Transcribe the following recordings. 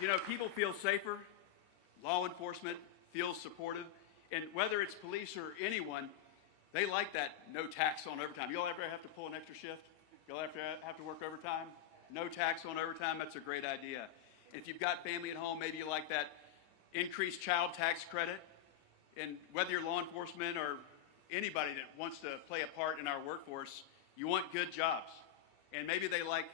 You know, people feel safer, law enforcement feels supportive, and whether it's police or anyone, they like that no tax on overtime. You'll ever have to pull an extra shift? You'll have to work overtime? No tax on overtime, that's a great idea. And if you've got family at home, maybe you like that increased child tax credit. And whether you're law enforcement or anybody that wants to play a part in our workforce, you want good jobs. And maybe they like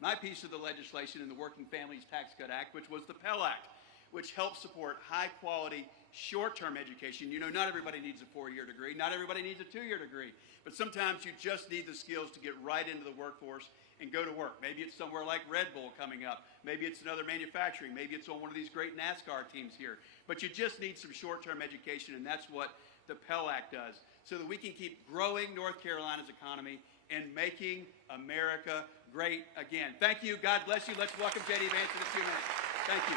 my piece of the legislation in the Working Families Tax Cut Act, which was the Pell Act, which helps support high-quality, short-term education. You know, not everybody needs a 4-year degree. Not everybody needs a 2-year degree. But sometimes you just need the skills to get right into the workforce and go to work. Maybe it's somewhere like Red Bull coming up. Maybe it's another manufacturing. Maybe it's on one of these great NASCAR teams here. But you just need some short-term education, and that's what the Pell Act does, so that we can keep growing North Carolina's economy and making America great again. Thank you. God bless you. Let's welcome JD Vance in a few minutes. Thank you.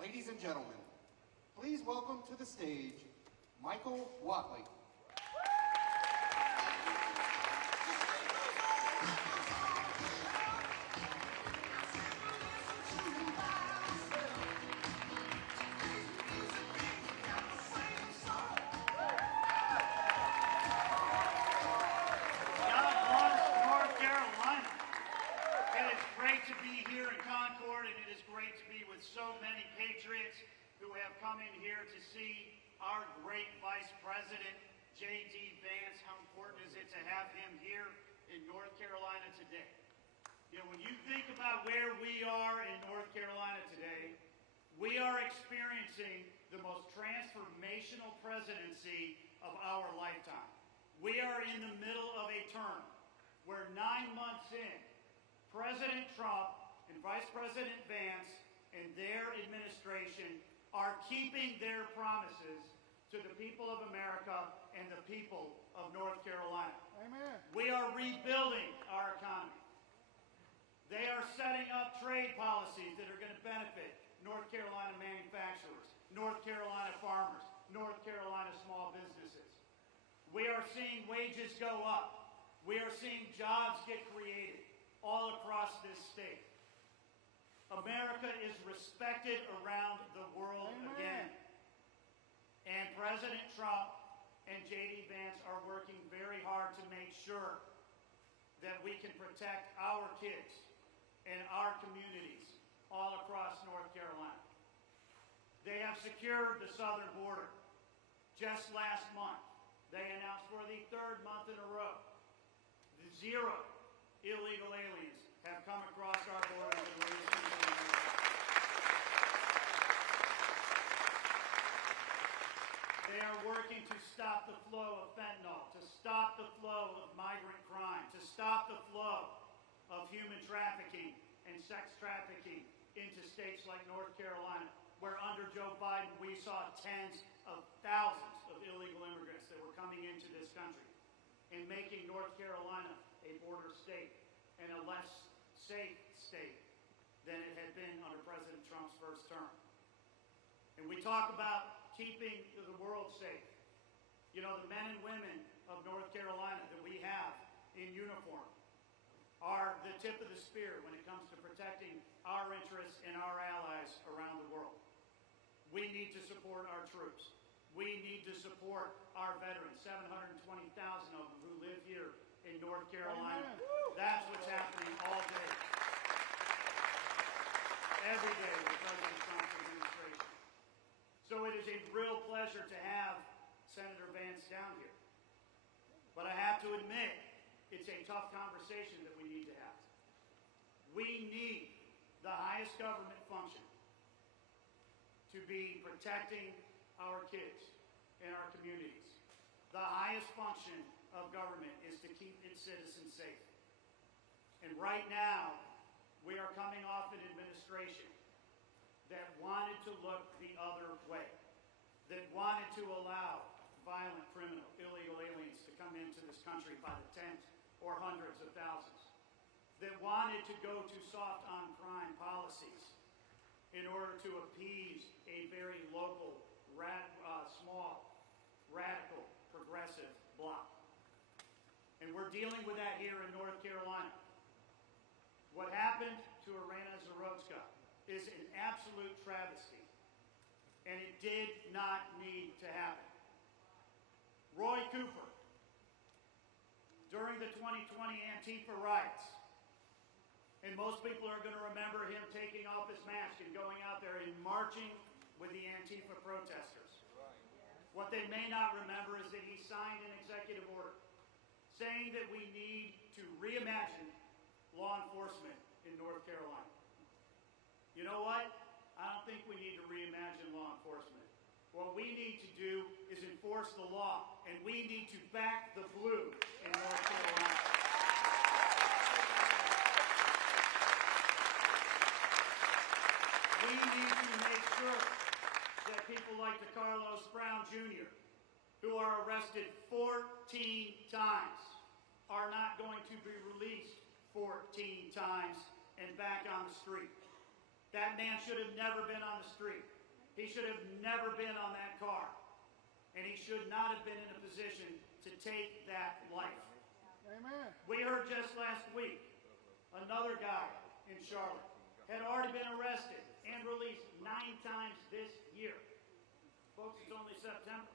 Ladies and gentlemen, please welcome to the stage Michael Watley. So many patriots who have come in here to see our great Vice President JD Vance. How important is it to have him here in North Carolina today? You know, when you think about where we are in North Carolina today, we are experiencing the most transformational presidency of our lifetime. We are in the middle of a term where 9 months in, President Trump and Vice President Vance and their administration are keeping their promises to the people of America and the people of North Carolina. Amen. We are rebuilding our economy. They are setting up trade policies that are going to benefit North Carolina manufacturers, North Carolina farmers, North Carolina small businesses. We are seeing wages go up. We are seeing jobs get created all across this state. America is respected around the world again. And President Trump and JD Vance are working very hard to make sure that we can protect our kids and our communities all across North Carolina. They have secured the southern border. Just last month, they announced for the 3rd month in a row, 0 illegal aliens have come across our border with the They are working to stop the flow of fentanyl, to stop the flow of migrant crime, to stop the flow of human trafficking and sex trafficking into states like North Carolina, where under Joe Biden we saw tens of thousands of illegal immigrants that were coming into this country and making North Carolina a border state and a less safe state than it had been under President Trump's first term. And we talk about keeping the world safe. You know, the men and women of North Carolina that we have in uniform are the tip of the spear when it comes to protecting our interests and our allies around the world. We need to support our troops. We need to support our veterans, 720,000 of them who live here in North Carolina. That's what's happening all day, every day with President Trump's administration. So it is a real pleasure to have Senator Vance down here. But I have to admit, it's a tough conversation that we need to have. We need the highest government function to be protecting our kids and our communities. The highest function of government is to keep its citizens safe. And right now, we are coming off an administration that wanted to look the other way, that wanted to allow violent, criminal, illegal aliens to come into this country by the tens or hundreds of thousands that wanted to go to soft on crime policies in order to appease a very local, small, radical, progressive bloc. And we're dealing with that here in North Carolina. What happened to Irena Zarotska is an absolute travesty, and it did not need to happen. Roy Cooper, during the 2020 Antifa riots, and most people are going to remember him taking off his mask and going out there and marching with the Antifa protesters. What they may not remember is that he signed an executive order saying that we need to reimagine law enforcement in North Carolina. You know what? I don't think we need to reimagine law enforcement. What we need to do is enforce the law, and we need to back the blue in North Carolina. We need to make sure that people like DeCarlos Brown Jr., who are arrested 14 times, are not going to be released 14 times and back on the street. That man should have never been on the street. He should have never been on that car. And he should not have been in a position to take that life. Amen. We heard just last week, another guy in Charlotte had already been arrested and released 9 times this year. Folks, it's only September.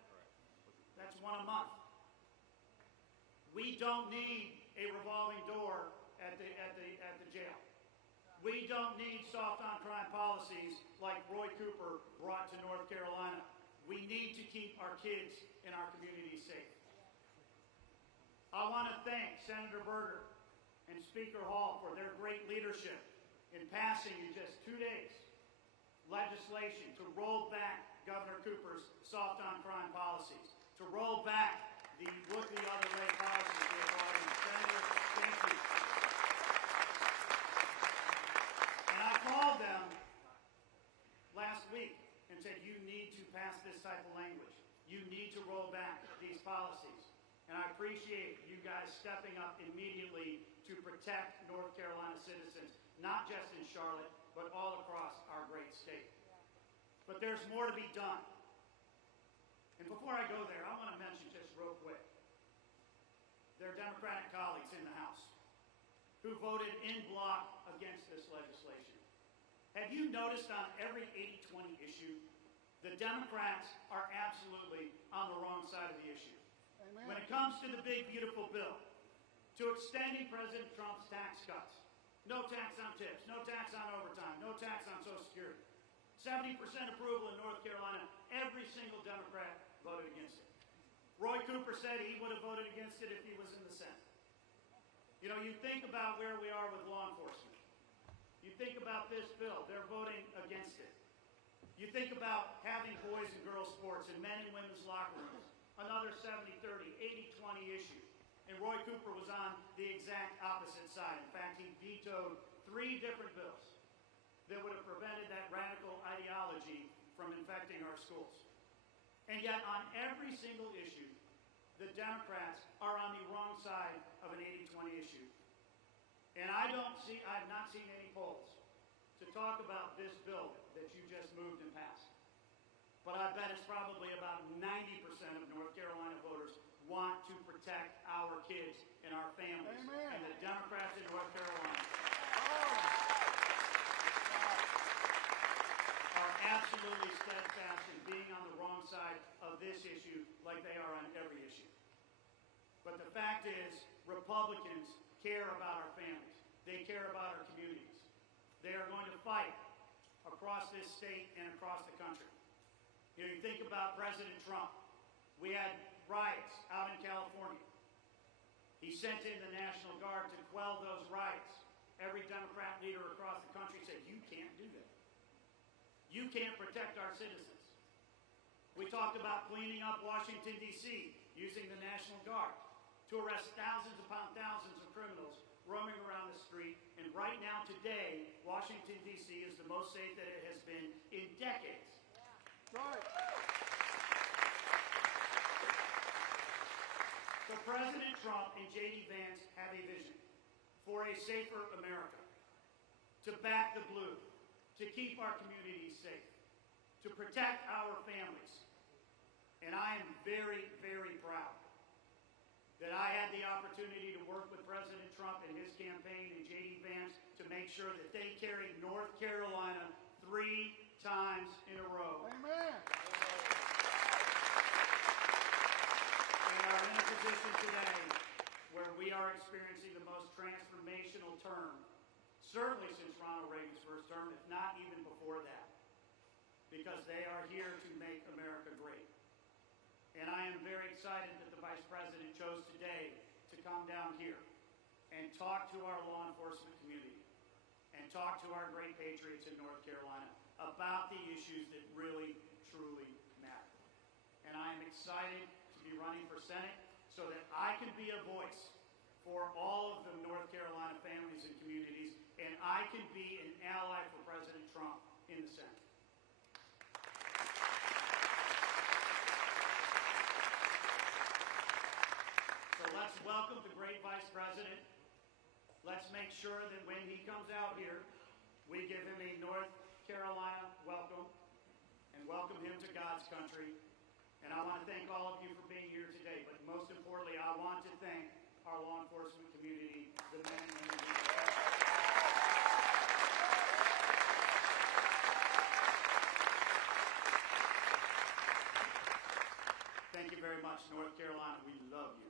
That's one a month. We don't need a revolving door at the jail. We don't need soft on crime policies like Roy Cooper brought to North Carolina. We need to keep our kids and our communities safe. I want to thank Senator Berger and Speaker Hall for their great leadership in passing in just 2 days legislation to roll back Governor Cooper's soft on crime policies, to roll back the look the other way policies they brought in. Senator, thank you. And I called them last week and said, you need to pass this type of language. You need to roll back these policies. And I appreciate you guys stepping up immediately to protect North Carolina citizens, not just in Charlotte, but all across our great state. But there's more to be done. And before I go there, I want to mention just real quick their Democratic colleagues in the House who voted en bloc against this legislation. Have you noticed on every 80-20 issue, the Democrats are absolutely on the wrong side of the issue? Amen. When it comes to the big, beautiful bill, to extending President Trump's tax cuts, no tax on tips, no tax on overtime, no tax on Social Security, 70% approval in North Carolina, every single Democrat voted against it. Roy Cooper said he would have voted against it if he was in the Senate. You know, you think about where we are with law enforcement. You think about this bill, they're voting against it. You think about having boys and girls sports and men and women's locker rooms, another 70-30, 80-20 issue. And Roy Cooper was on the exact opposite side. In fact, he vetoed 3 different bills that would have prevented that radical ideology from infecting our schools. And yet, on every single issue, the Democrats are on the wrong side of an 80-20 issue. And I have not seen any polls to talk about this bill that you just moved and passed. But I bet it's probably about 90% of North Carolina voters want to protect our kids and our families. Amen. And the Democrats in North Carolina are absolutely steadfast in being on the wrong side of this issue like they are on every issue. But the fact is, Republicans care about our families. They care about our communities. They are going to fight across this state and across the country. You know, you think about President Trump. We had riots out in California. He sent in the National Guard to quell those riots. Every Democrat leader across the country said, you can't do that. You can't protect our citizens. We talked about cleaning up Washington, D.C., using the National Guard to arrest thousands upon thousands of criminals roaming around the street. And right now, today, Washington, D.C. is the most safe that it has been in decades. Right. So President Trump and JD Vance have a vision for a safer America, to back the blue, to keep our communities safe, to protect our families. And I am very, very proud that I had the opportunity to work with President Trump and his campaign and JD Vance to make sure that they carried North Carolina 3 times in a row. Amen. We are in a position today where we are experiencing the most transformational term, certainly since Ronald Reagan's first term, if not even before that, because they are here to make America great. And I am very excited that the Vice President chose today to come down here and talk to our law enforcement community and talk to our great patriots in North Carolina about the issues that really, truly matter. And I am excited to be running for Senate so that I can be a voice for all of the North Carolina families and communities, and I can be an ally for President Trump in the Senate. So let's welcome the great Vice President. Let's make sure that when he comes out here, we give him a North Carolina welcome and welcome him to God's country. And I want to thank all of you for being here today, but most importantly, I want to thank our law enforcement community, the men and women who Thank you very much, North Carolina. We love you.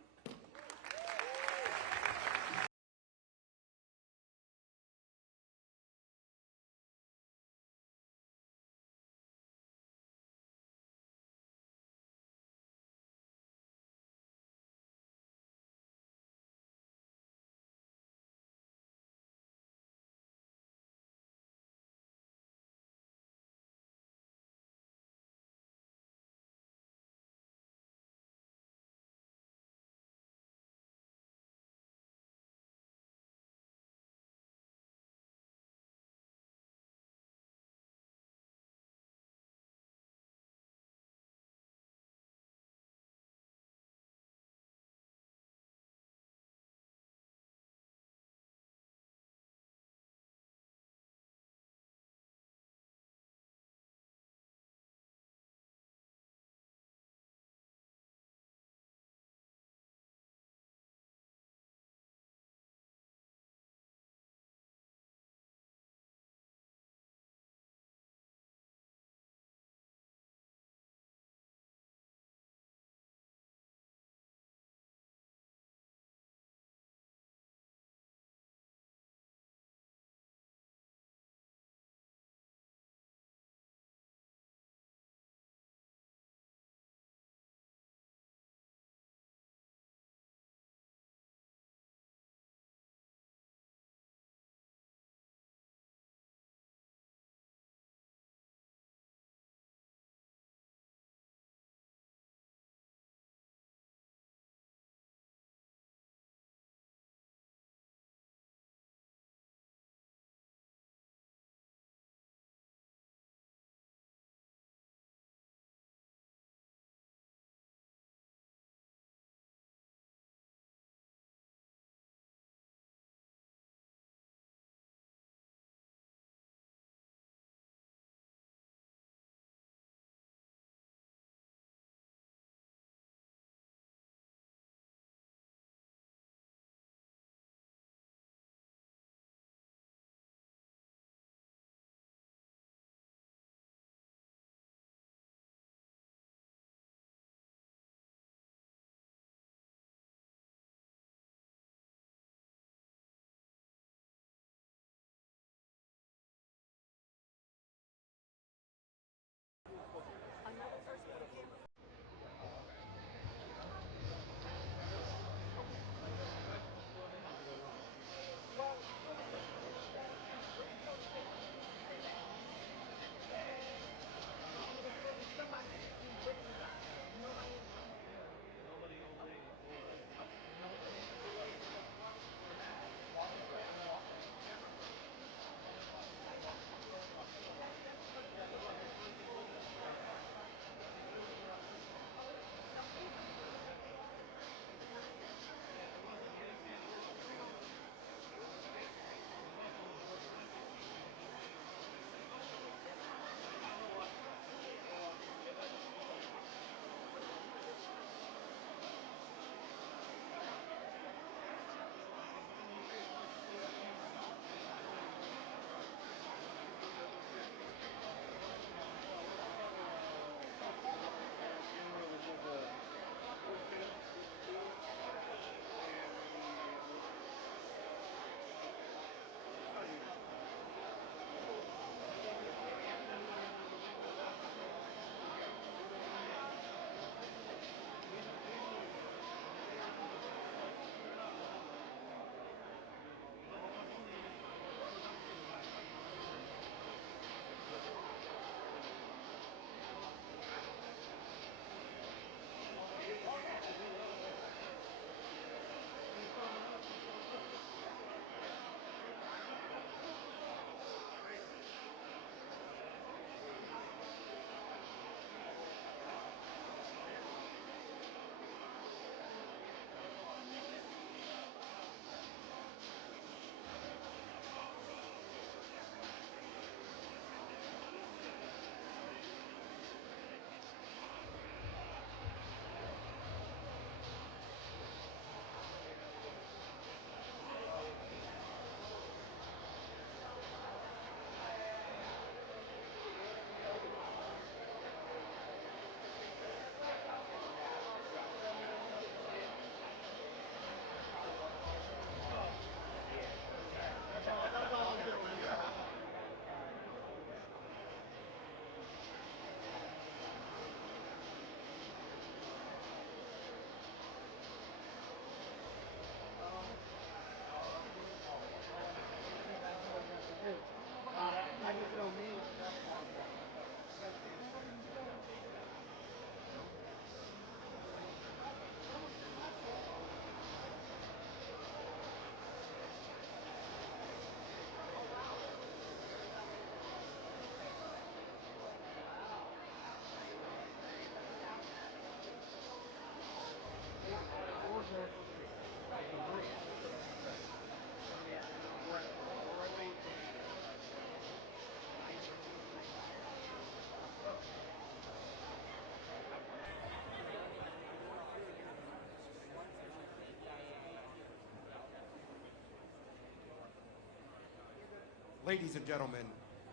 Ladies and gentlemen,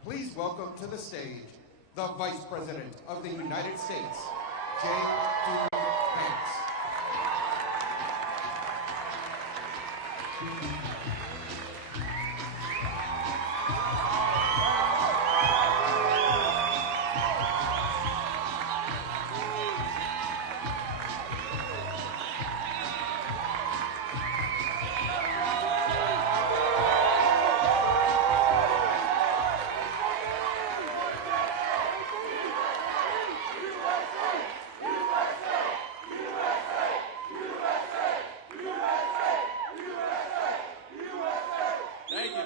please welcome to the stage the Vice President of the United States, JD Vance.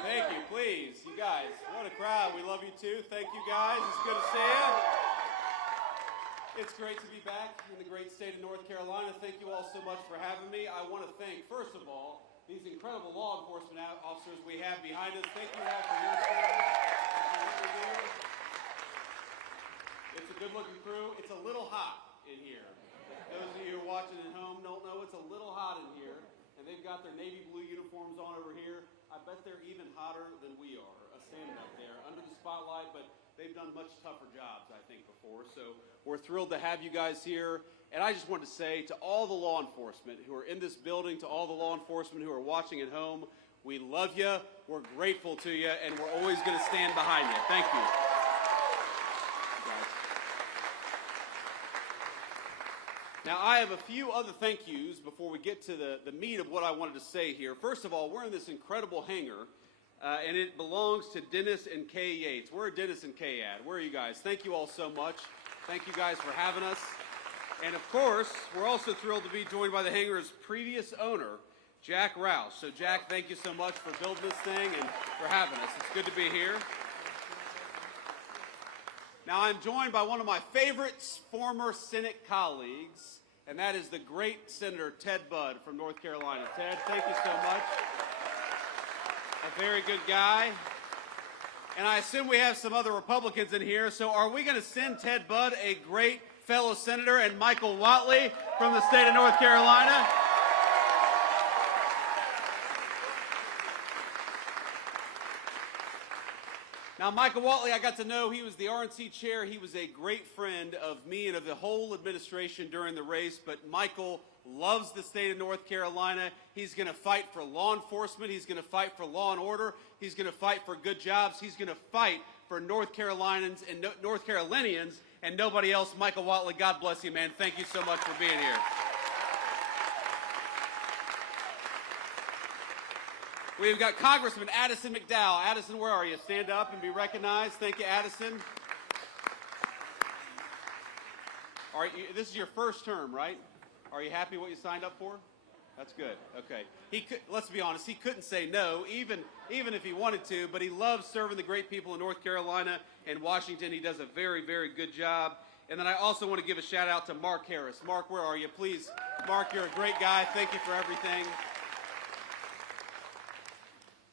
Thank you, please. You guys, what a crowd. We love you too. Thank you guys. It's good to see you. It's great to be back in the great state of North Carolina. Thank you all so much for having me. I want to thank, first of all, these incredible law enforcement officers we have behind us. Thank you all for your service. It's a good-looking crew. It's a little hot in here. Those of you who are watching at home don't know it's a little hot in here. And they've got their navy blue uniforms on over here. I bet they're even hotter than we are, standing up there under the spotlight, but they've done much tougher jobs, I think, before. So we're thrilled to have you guys here. And I just wanted to say to all the law enforcement who are in this building, to all the law enforcement who are watching at home, we love you, we're grateful to you, and we're always going to stand behind you. Thank you. Now, I have a few other thank yous before we get to the meat of what I wanted to say here. First of all, we're in this incredible hangar, and it belongs to Dennis and Kay Yates. Where are Dennis and Kay at? Where are you guys? Thank you all so much. Thank you guys for having us. And, of course, we're also thrilled to be joined by the hangar's previous owner, Jack Rouse. So, Jack, thank you so much for building this thing and for having us. It's good to be here. Now, I'm joined by one of my favorite former Senate colleagues, and that is the great Senator Ted Budd from North Carolina. Ted, thank you so much. A very good guy. And I assume we have some other Republicans in here, so are we going to send Ted Budd, a great fellow senator, and Michael Whatley from the state of North Carolina? Now, Michael Whatley, I got to know, he was the RNC chair. He was a great friend of me and of the whole administration during the race. But Michael loves the state of North Carolina. He's going to fight for law enforcement. He's going to fight for law and order. He's going to fight for good jobs. He's going to fight for North Carolinians and North Carolinians and nobody else. Michael Whatley, God bless you, man. Thank you so much for being here. We've got Congressman Addison McDowell. Addison, where are you? Stand up and be recognized. Thank you, Addison. All right, this is your first term, right? Are you happy what you signed up for? That's good. Okay. Let's be honest, he couldn't say no, even if he wanted to, but he loves serving the great people in North Carolina and Washington. He does a very, very good job. And then I also want to give a shout out to Mark Harris. Mark, where are you? Please, Mark, you're a great guy. Thank you for everything.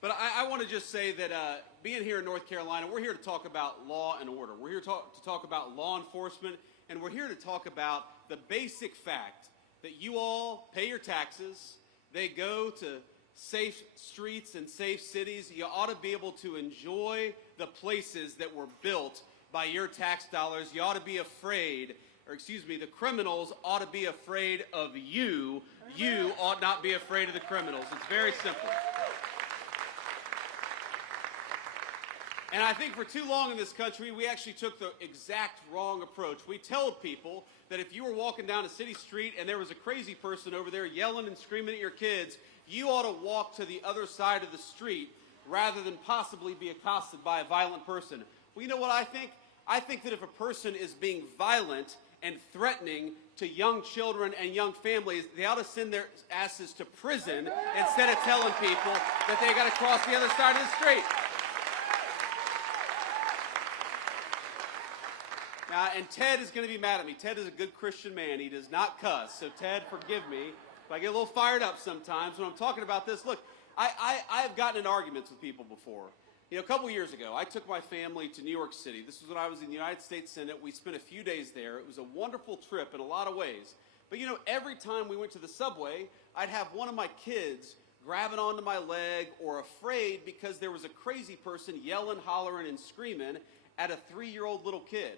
But I want to just say that being here in North Carolina, we're here to talk about law and order. We're here to talk about law enforcement, and we're here to talk about the basic fact that you all pay your taxes. They go to safe streets and safe cities. You ought to be able to enjoy the places that were built by your tax dollars. You ought to be afraid, the criminals ought to be afraid of you. You ought not be afraid of the criminals. It's very simple. And I think for too long in this country, we actually took the exact wrong approach. We told people that if you were walking down a city street and there was a crazy person over there yelling and screaming at your kids, you ought to walk to the other side of the street rather than possibly be accosted by a violent person. Well, you know what I think? I think that if a person is being violent and threatening to young children and young families, they ought to send their asses to prison instead of telling people that they got to cross the other side of the street. And Ted is going to be mad at me. Ted is a good Christian man. He does not cuss. So, Ted, forgive me if I get a little fired up sometimes when I'm talking about this. Look, I've gotten in arguments with people before. You know, a couple years ago, I took my family to New York City. This was when I was in the United States Senate. We spent a few days there. It was a wonderful trip in a lot of ways. But, you know, every time we went to the subway, I'd have one of my kids grabbing onto my leg or afraid because there was a crazy person yelling, hollering, and screaming at a 3-year-old little kid.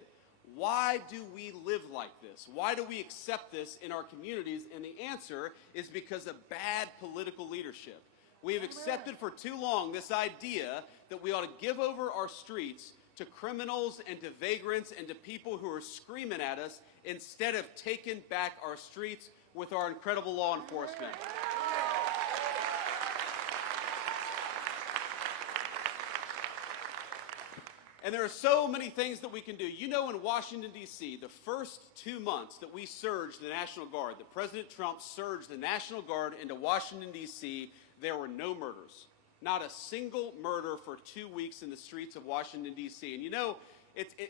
Why do we live like this? Why do we accept this in our communities? And the answer is because of bad political leadership. We have accepted for too long this idea that we ought to give over our streets to criminals and to vagrants and to people who are screaming at us instead of taking back our streets with our incredible law enforcement. And there are so many things that we can do. You know, in Washington, D.C., the first 2 months that we surged the National Guard, that President Trump surged the National Guard into Washington, D.C., there were no murders. Not a single murder for 2 weeks in the streets of Washington, D.C. And you know,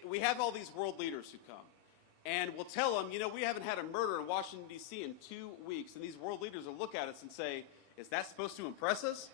we have all these world leaders who come. And we'll tell them, you know, we haven't had a murder in Washington, D.C. in 2 weeks. And these world leaders will look at us and say, is that supposed to impress us?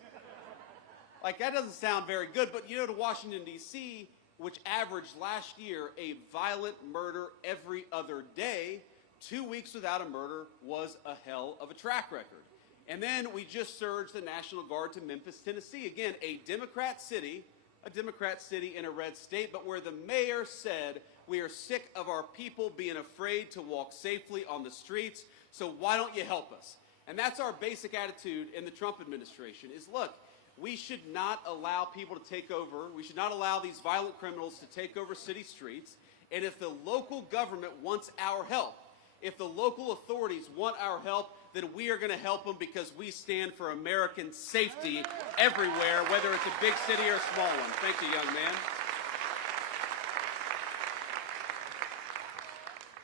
Like, that doesn't sound very good. But you know, to Washington, D.C., which averaged last year a violent murder every other day, 2 weeks without a murder was a hell of a track record. And then we just surged the National Guard to Memphis, Tennessee. Again, a Democrat city in a red state, but where the mayor said, we are sick of our people being afraid to walk safely on the streets, so why don't you help us? And that's our basic attitude in the Trump administration is, look, we should not allow people to take over. We should not allow these violent criminals to take over city streets. And if the local government wants our help, if the local authorities want our help, then we are going to help them because we stand for American safety everywhere, whether it's a big city or a small one. Thank you, young man.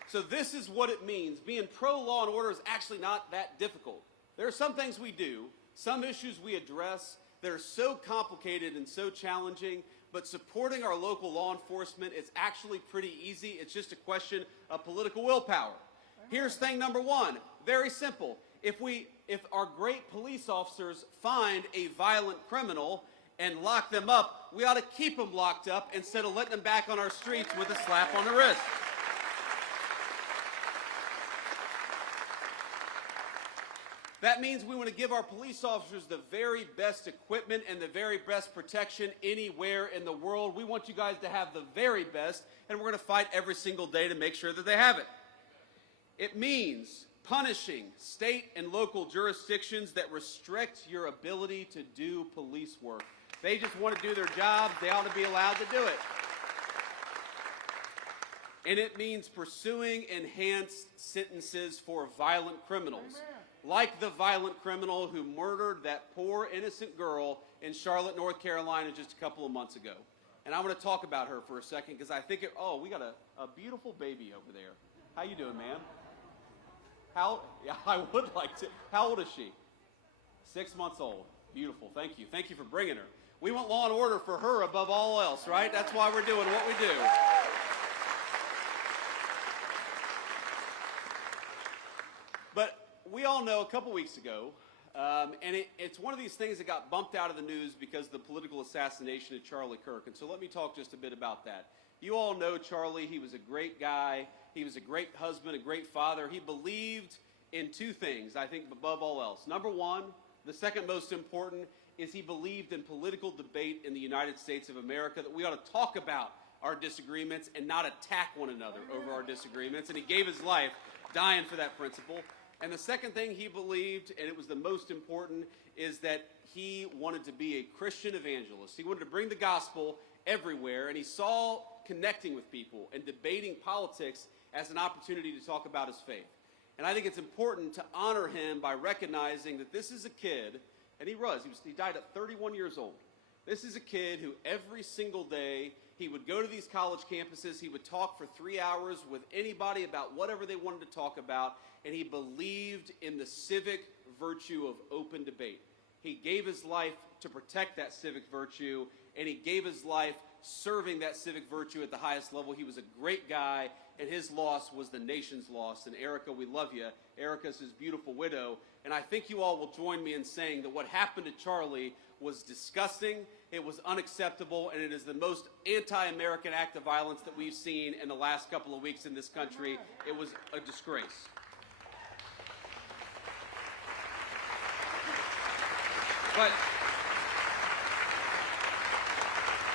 So this is what it means. Being pro-law and order is actually not that difficult. There are some things we do, some issues we address that are so complicated and so challenging, but supporting our local law enforcement is actually pretty easy. It's just a question of political willpower. Here's thing number one, very simple. If our great police officers find a violent criminal and lock them up, we ought to keep them locked up instead of letting them back on our streets with a slap on the wrist. That means we want to give our police officers the very best equipment and the very best protection anywhere in the world. We want you guys to have the very best, and we're going to fight every single day to make sure that they have it. It means punishing state and local jurisdictions that restrict your ability to do police work. They just want to do their job. They ought to be allowed to do it. And it means pursuing enhanced sentences for violent criminals. Amen. Like the violent criminal who murdered that poor innocent girl in Charlotte, North Carolina just a couple of months ago. And I want to talk about her for a second because I think, we got a beautiful baby over there. How you doing, ma'am? Yeah, I would like to. How old is she? 6 months old. Beautiful. Thank you. Thank you for bringing her. We want law and order for her above all else, right? That's why we're doing what we do. But we all know a couple weeks ago, and it's one of these things that got bumped out of the news because of the political assassination of Charlie Kirk. And so let me talk just a bit about that. You all know Charlie. He was a great guy. He was a great husband, a great father. He believed in two things, I think, above all else. Number one, the second most important, is he believed in political debate in the United States of America, that we ought to talk about our disagreements and not attack one another over our disagreements. And he gave his life dying for that principle. And the second thing he believed, and it was the most important, is that he wanted to be a Christian evangelist. He wanted to bring the gospel everywhere, and he saw connecting with people and debating politics as an opportunity to talk about his faith. And I think it's important to honor him by recognizing that this is a kid, and he died at 31 years old. This is a kid who every single day he would go to these college campuses, he would talk for 3 hours with anybody about whatever they wanted to talk about, and he believed in the civic virtue of open debate. He gave his life to protect that civic virtue, and he gave his life serving that civic virtue at the highest level. He was a great guy, and his loss was the nation's loss. And Erica, we love you. Erica's his beautiful widow. And I think you all will join me in saying that what happened to Charlie was disgusting, it was unacceptable, and it is the most anti-American act of violence that we've seen in the last couple of weeks in this country. It was a disgrace. But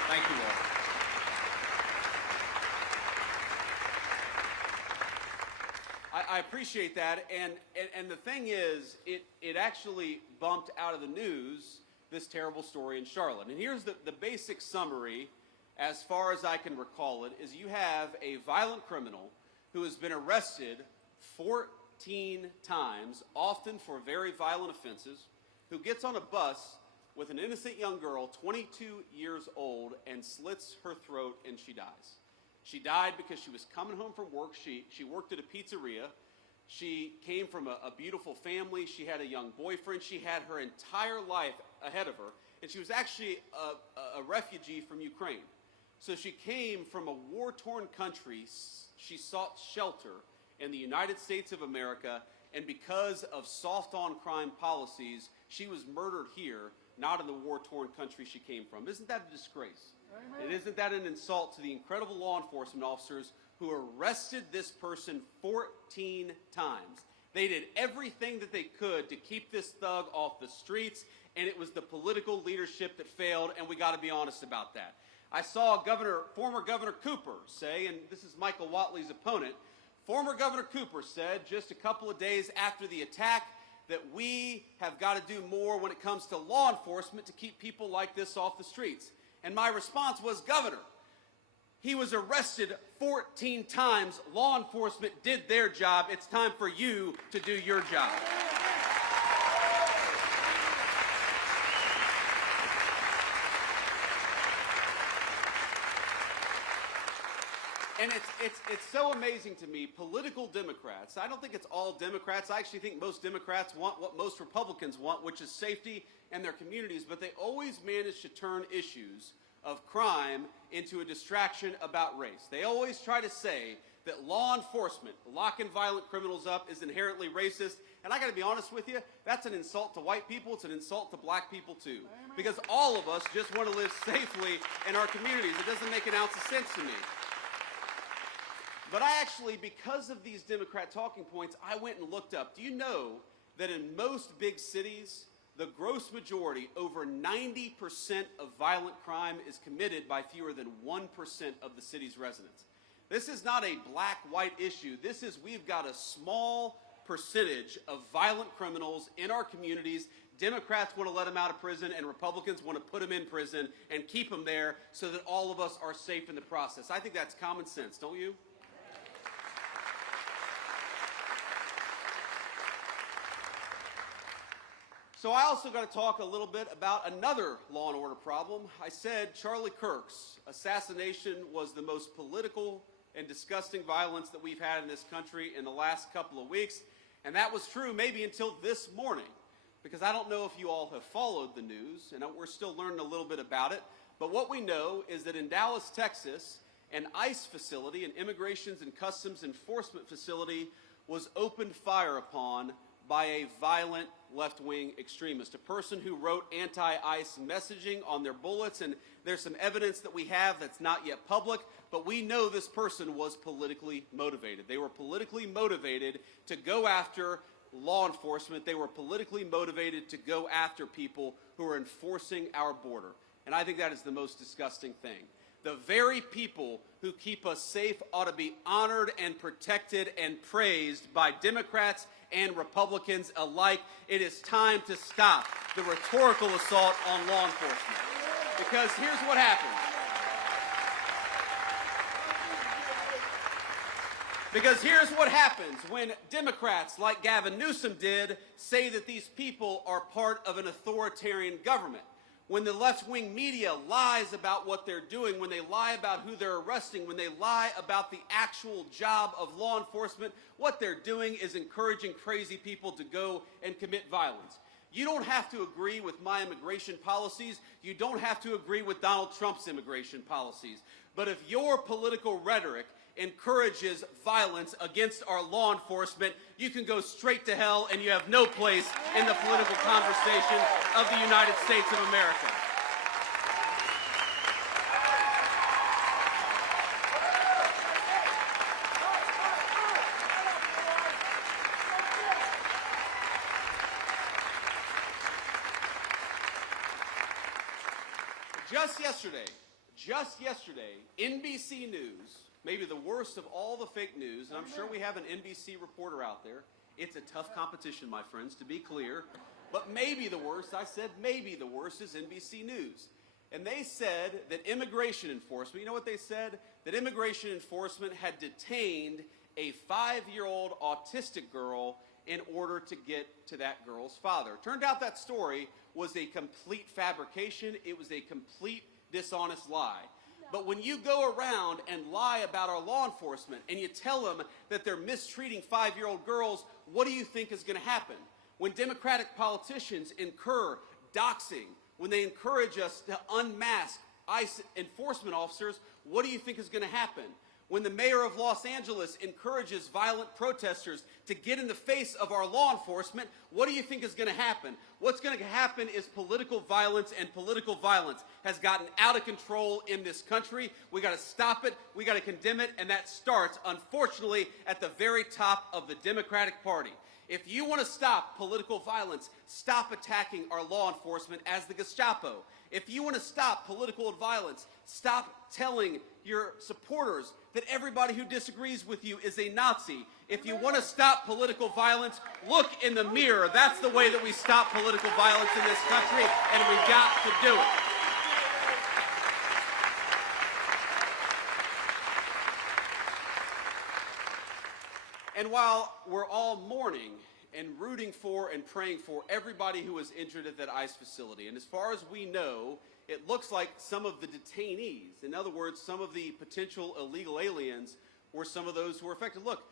thank you all. I appreciate that, and the thing is, it actually bumped out of the news this terrible story in Charlotte. And here's the basic summary, as far as I can recall it, is you have a violent criminal who has been arrested 14 times, often for very violent offenses, who gets on a bus with an innocent young girl, 22 years old, and slits her throat, and she dies. She died because she was coming home from work. She worked at a pizzeria. She came from a beautiful family. She had a young boyfriend. She had her entire life ahead of her. And she was actually a refugee from Ukraine. So she came from a war-torn country. She sought shelter in the United States of America. And because of soft-on-crime policies, she was murdered here, not in the war-torn country she came from. Isn't that a disgrace? And isn't that an insult to the incredible law enforcement officers who arrested this person 14 times? They did everything that they could to keep this thug off the streets, and it was the political leadership that failed, and we got to be honest about that. I saw former Governor Cooper say, and this is Michael Whatley's opponent, former Governor Cooper said just a couple of days after the attack that we have got to do more when it comes to law enforcement to keep people like this off the streets. And my response was, Governor, he was arrested 14 times. Law enforcement did their job. It's time for you to do your job. And it's so amazing to me, political Democrats, I don't think it's all Democrats, I actually think most Democrats want what most Republicans want, which is safety in their communities, but they always manage to turn issues of crime into a distraction about race. They always try to say that law enforcement, locking violent criminals up, is inherently racist, and I gotta be honest with you, that's an insult to white people, it's an insult to black people too. Because all of us just want to live safely in our communities. It doesn't make an ounce of sense to me. But I actually, because of these Democrat talking points, I went and looked up. Do you know that in most big cities, the gross majority, over 90% of violent crime is committed by fewer than 1% of the city's residents? This is not a black-white issue. This is, we've got a small percentage of violent criminals in our communities. Democrats want to let them out of prison, and Republicans want to put them in prison and keep them there so that all of us are safe in the process. I think that's common sense, don't you? So I also got to talk a little bit about another law and order problem. I said Charlie Kirk's assassination was the most political and disgusting violence that we've had in this country in the last couple of weeks. And that was true maybe until this morning, because I don't know if you all have followed the news, and we're still learning a little bit about it. But what we know is that in Dallas, Texas, an ICE facility, an Immigrations and Customs Enforcement facility, was opened fire upon by a violent left-wing extremist, a person who wrote anti-ICE messaging on their bullets, and there's some evidence that we have that's not yet public, but we know this person was politically motivated. They were politically motivated to go after law enforcement. They were politically motivated to go after people who are enforcing our border, and I think that is the most disgusting thing. The very people who keep us safe ought to be honored and protected and praised by Democrats and Republicans alike. It is time to stop the rhetorical assault on law enforcement. Because here's what happens. Because here's what happens when Democrats, like Gavin Newsom did, say that these people are part of an authoritarian government. When the left-wing media lies about what they're doing, when they lie about who they're arresting, when they lie about the actual job of law enforcement, what they're doing is encouraging crazy people to go and commit violence. You don't have to agree with my immigration policies. You don't have to agree with Donald Trump's immigration policies. But if your political rhetoric encourages violence against our law enforcement, you can go straight to hell, and you have no place in the political conversation of the United States of America. Just yesterday, NBC News, maybe the worst of all the fake news, and I'm sure we have an NBC reporter out there. It's a tough competition, my friends, to be clear. But maybe the worst, I said maybe the worst, is NBC News. And they said that immigration enforcement, you know what they said? That immigration enforcement had detained a 5-year-old autistic girl in order to get to that girl's father. Turned out that story was a complete fabrication. It was a complete dishonest lie. But when you go around and lie about our law enforcement and you tell them that they're mistreating 5-year-old girls, what do you think is going to happen? When Democratic politicians incur doxing, when they encourage us to unmask ICE enforcement officers, what do you think is going to happen? When the mayor of Los Angeles encourages violent protesters to get in the face of our law enforcement, what do you think is going to happen? What's going to happen is political violence, and political violence has gotten out of control in this country. We got to stop it, we got to condemn it, and that starts, unfortunately, at the very top of the Democratic Party. If you want to stop political violence, stop attacking our law enforcement as the Gestapo. If you want to stop political violence, stop telling your supporters that everybody who disagrees with you is a Nazi. If you want to stop political violence, look in the mirror. That's the way that we stop political violence in this country, and we've got to do it. And while we're all mourning and rooting for and praying for everybody who was injured at that ICE facility, and as far as we know, it looks like some of the detainees, in other words, some of the potential illegal aliens, were some of those who were affected. Look,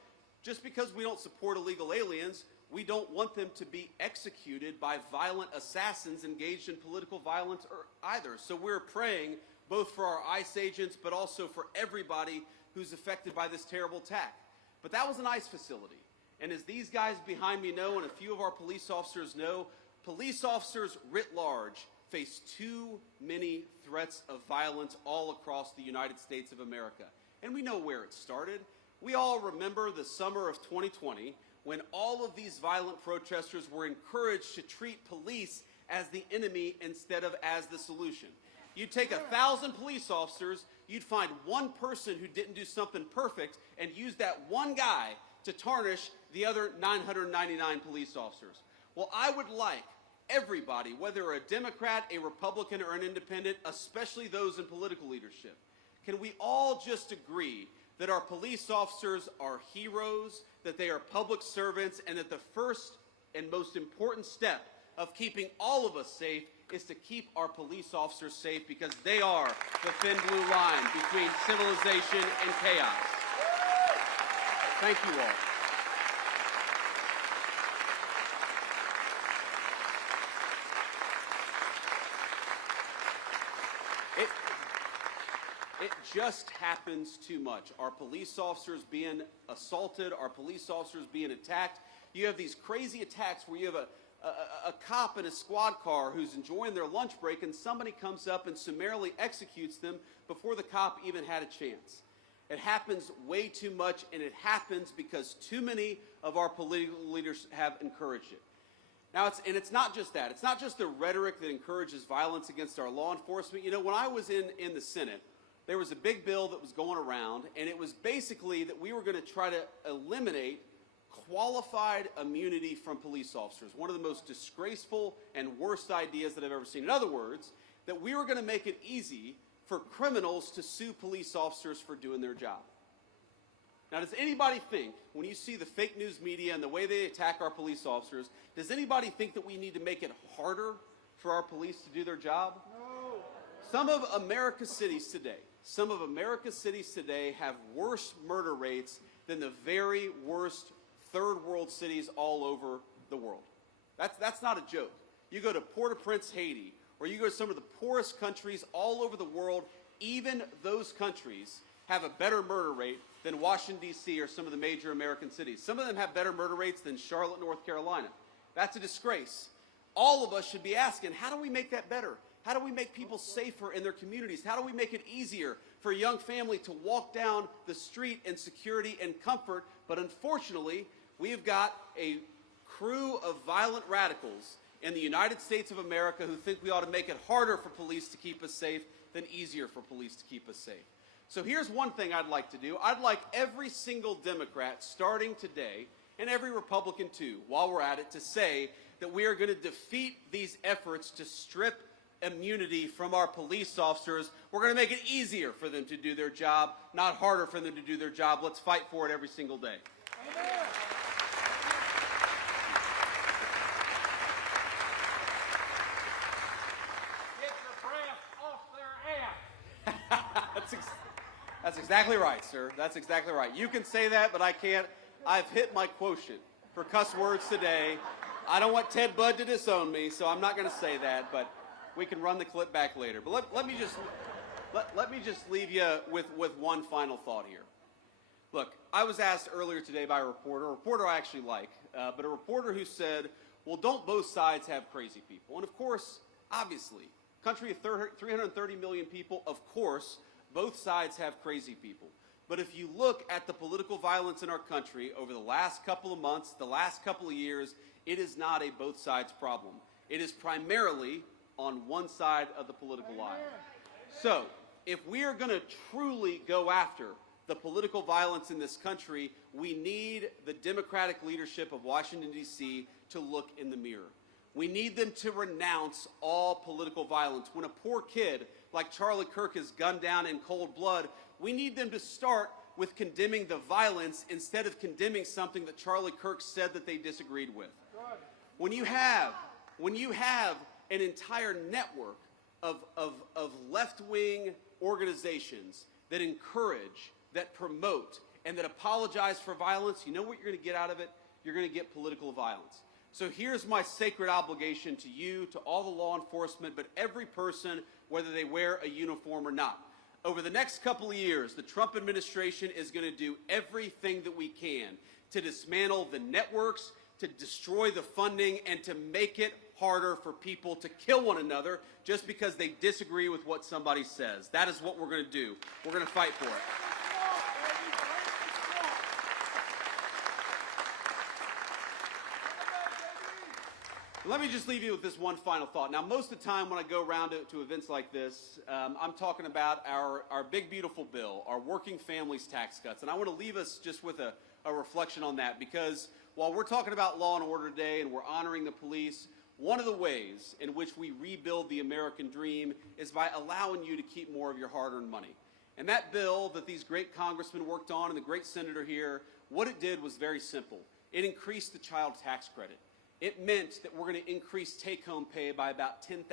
just because we don't support illegal aliens, we don't want them to be executed by violent assassins engaged in political violence either. So we're praying both for our ICE agents, but also for everybody who's affected by this terrible attack. But that was an ICE facility. And as these guys behind me know, and a few of our police officers know, police officers writ large face too many threats of violence all across the United States of America. And we know where it started. We all remember the summer of 2020 when all of these violent protesters were encouraged to treat police as the enemy instead of as the solution. You'd take 1,000 police officers, you'd find one person who didn't do something perfect and use that one guy to tarnish the other 999 police officers. Well, I would like everybody, whether a Democrat, a Republican, or an independent, especially those in political leadership, can we all just agree that our police officers are heroes, that they are public servants, and that the first and most important step of keeping all of us safe is to keep our police officers safe, because they are the thin blue line between civilization and chaos. Thank you all. It just happens too much. Our police officers being assaulted, our police officers being attacked. You have these crazy attacks where you have a cop in a squad car who's enjoying their lunch break, and somebody comes up and summarily executes them before the cop even had a chance. It happens way too much, and it happens because too many of our political leaders have encouraged it. Now, it's not just that. It's not just the rhetoric that encourages violence against our law enforcement. You know, when I was in the Senate, there was a big bill that was going around, and it was basically that we were going to try to eliminate qualified immunity from police officers. One of the most disgraceful and worst ideas that I've ever seen. In other words, that we were going to make it easy for criminals to sue police officers for doing their job. Now, does anybody think, when you see the fake news media and the way they attack our police officers, does anybody think that we need to make it harder for our police to do their job? No. Some of America's cities today have worse murder rates than the very worst third world cities all over the world. That's not a joke. You go to Port-au-Prince, Haiti, or you go to some of the poorest countries all over the world, even those countries have a better murder rate than Washington, D.C. or some of the major American cities. Some of them have better murder rates than Charlotte, North Carolina. That's a disgrace. All of us should be asking, how do we make that better? How do we make people safer in their communities? How do we make it easier for a young family to walk down the street in security and comfort? But unfortunately, we have got a crew of violent radicals in the United States of America who think we ought to make it harder for police to keep us safe than easier for police to keep us safe. So here's one thing I'd like to do. I'd like every single Democrat starting today, and every Republican too, while we're at it, to say that we are going to defeat these efforts to strip immunity from our police officers. We're going to make it easier for them to do their job, not harder for them to do their job. Let's fight for it every single day. Amen. Get your breath off their ass. That's exactly right, sir. That's exactly right. You can say that, but I can't. I've hit my quotient for cuss words today. I don't want Ted Budd to disown me, so I'm not going to say that, but we can run the clip back later. But let me just leave you with one final thought here. Look, I was asked earlier today by a reporter I actually like, but a reporter who said, well, don't both sides have crazy people? And of course, obviously, country of 330 million people, of course, both sides have crazy people. But if you look at the political violence in our country over the last couple of months, the last couple of years, it is not a both sides problem. It is primarily on one side of the political aisle. So, if we are going to truly go after the political violence in this country, we need the Democratic leadership of Washington, D.C. to look in the mirror. We need them to renounce all political violence. When a poor kid like Charlie Kirk is gunned down in cold blood, we need them to start with condemning the violence instead of condemning something that Charlie Kirk said that they disagreed with. When you have an entire network of left-wing organizations that encourage, that promote, and that apologize for violence, you know what you're going to get out of it? You're going to get political violence. So here's my sacred obligation to you, to all the law enforcement, but every person, whether they wear a uniform or not. Over the next couple of years, the Trump administration is going to do everything that we can to dismantle the networks, to destroy the funding, and to make it harder for people to kill one another just because they disagree with what somebody says. That is what we're going to do. We're going to fight for it. Let me just leave you with this one final thought. Now, most of the time when I go around to events like this, I'm talking about our big, beautiful bill, our working families tax cuts. And I want to leave us just with a reflection on that, because while we're talking about law and order today and we're honoring the police, one of the ways in which we rebuild the American dream is by allowing you to keep more of your hard-earned money. And that bill that these great congressmen worked on and the great senator here, what it did was very simple. It increased the child tax credit. It meant that we're going to increase take-home pay by about $10,000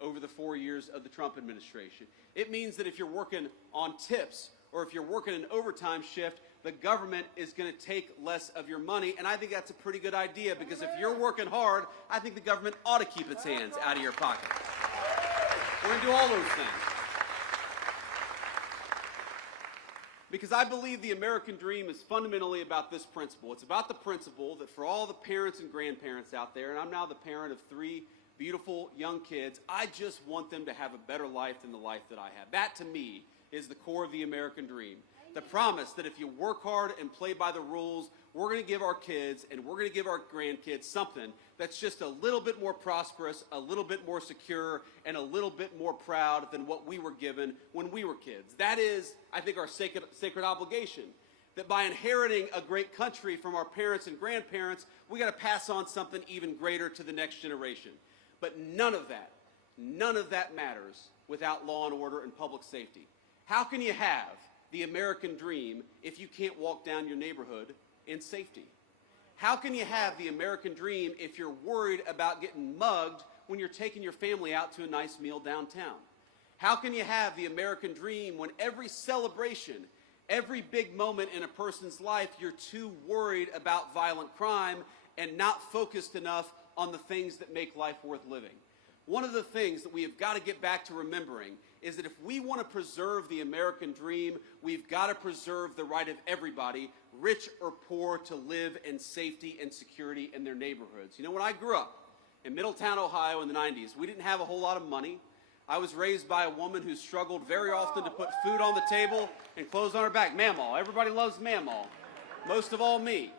over the 4 years of the Trump administration. It means that if you're working on tips or if you're working an overtime shift, the government is going to take less of your money, and I think that's a pretty good idea, because if you're working hard, I think the government ought to keep its hands out of your pocket. We're going to do all those things. Because I believe the American dream is fundamentally about this principle. It's about the principle that for all the parents and grandparents out there, and I'm now the parent of 3 beautiful young kids, I just want them to have a better life than the life that I have. That, to me, is the core of the American dream. The promise that if you work hard and play by the rules, we're going to give our kids and we're going to give our grandkids something that's just a little bit more prosperous, a little bit more secure, and a little bit more proud than what we were given when we were kids. That is, I think, our sacred obligation. That by inheriting a great country from our parents and grandparents, we got to pass on something even greater to the next generation. But none of that matters without law and order and public safety. How can you have the American dream if you can't walk down your neighborhood in safety? How can you have the American dream if you're worried about getting mugged when you're taking your family out to a nice meal downtown? How can you have the American dream when every celebration, every big moment in a person's life, you're too worried about violent crime and not focused enough on the things that make life worth living? One of the things that we have got to get back to remembering is that if we want to preserve the American dream, we've got to preserve the right of everybody, rich or poor, to live in safety and security in their neighborhoods. You know, when I grew up in Middletown, Ohio in the 90s, we didn't have a whole lot of money. I was raised by a woman who struggled very often to put food on the table and clothes on her back. Mamaw. Everybody loves Mamaw. Most of all me.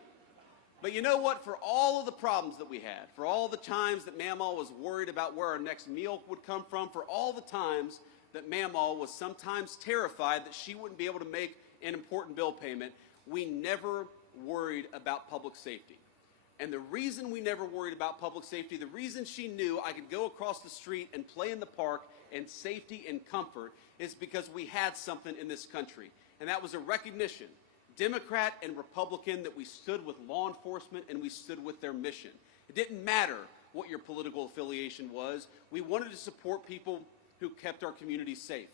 But you know what? For all of the problems that we had, for all the times that Mamaw was worried about where our next meal would come from, for all the times that Mamaw was sometimes terrified that she wouldn't be able to make an important bill payment, we never worried about public safety. And the reason we never worried about public safety, the reason she knew I could go across the street and play in the park in safety and comfort, is because we had something in this country. And that was a recognition, Democrat and Republican, that we stood with law enforcement and we stood with their mission. It didn't matter what your political affiliation was. We wanted to support people who kept our communities safe.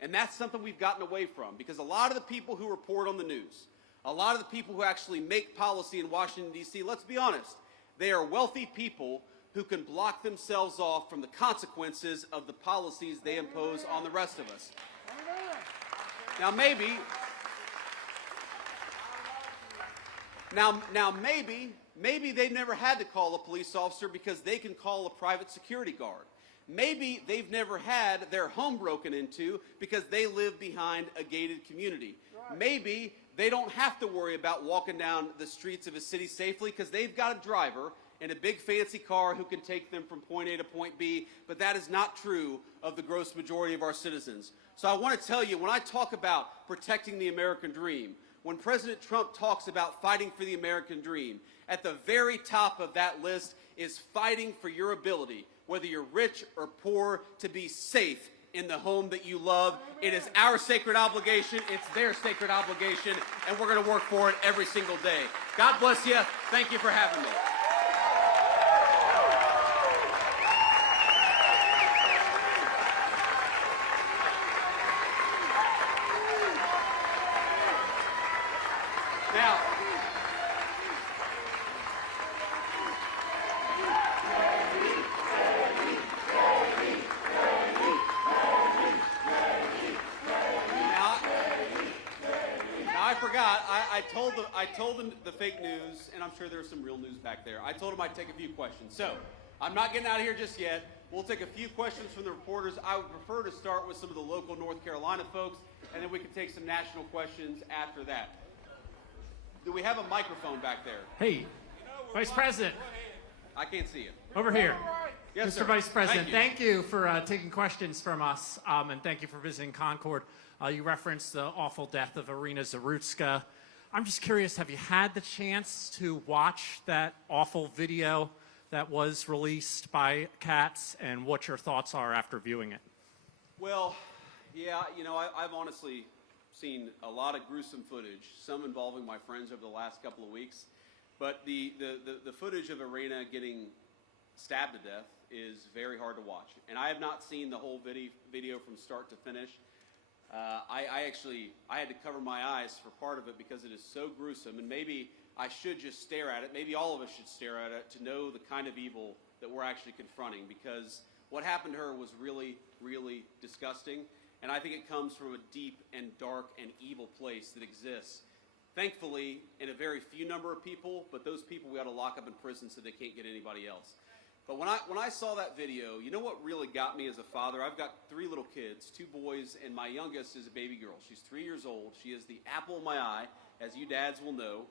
And that's something we've gotten away from, because a lot of the people who report on the news, a lot of the people who actually make policy in Washington, D.C., let's be honest, they are wealthy people who can block themselves off from the consequences of the policies they impose on the rest of us. Now maybe they've never had to call a police officer because they can call a private security guard. Maybe they've never had their home broken into because they live behind a gated community. Maybe they don't have to worry about walking down the streets of a city safely because they've got a driver in a big fancy car who can take them from point A to point B, but that is not true of the gross majority of our citizens. So I want to tell you, when I talk about protecting the American dream, when President Trump talks about fighting for the American dream, at the very top of that list is fighting for your ability, whether you're rich or poor, to be safe in the home that you love. It is our sacred obligation. It's their sacred obligation, and we're going to work for it every single day. God bless you. Thank you for having me. I told them the fake news, and I'm sure there's some real news back there. I told them I'd take a few questions. So, I'm not getting out of here just yet. We'll take a few questions from the reporters. I would prefer to start with some of the local North Carolina folks, and then we can take some national questions after that. Do we have a microphone back there? Hey, Vice President. I can't see it. Over here. Yes, Mr. sir. Vice President, Thank you. thank you for taking questions from us, and thank you for visiting Concord. You referenced the awful death of Irina Zarutska. I'm just curious, have you had the chance to watch that awful video that was released by Katz, and what your thoughts are after viewing it? Well, yeah, you know, I've honestly seen a lot of gruesome footage, some involving my friends over the last couple of weeks. But the footage of Irina getting stabbed to death is very hard to watch. And I have not seen the whole video from start to finish. I had to cover my eyes for part of it because it is so gruesome, and maybe I should just stare at it. Maybe all of us should stare at it to know the kind of evil that we're actually confronting, because what happened to her was really, really disgusting, and I think it comes from a deep and dark and evil place that exists. Thankfully, in a very few number of people, but those people we ought to lock up in prison so they can't get anybody else. But when I saw that video, you know what really got me as a father? I've got 3 little kids, 2 boys, and my youngest is a baby girl. She's 3 years old. She is the apple of my eye, as you dads will know.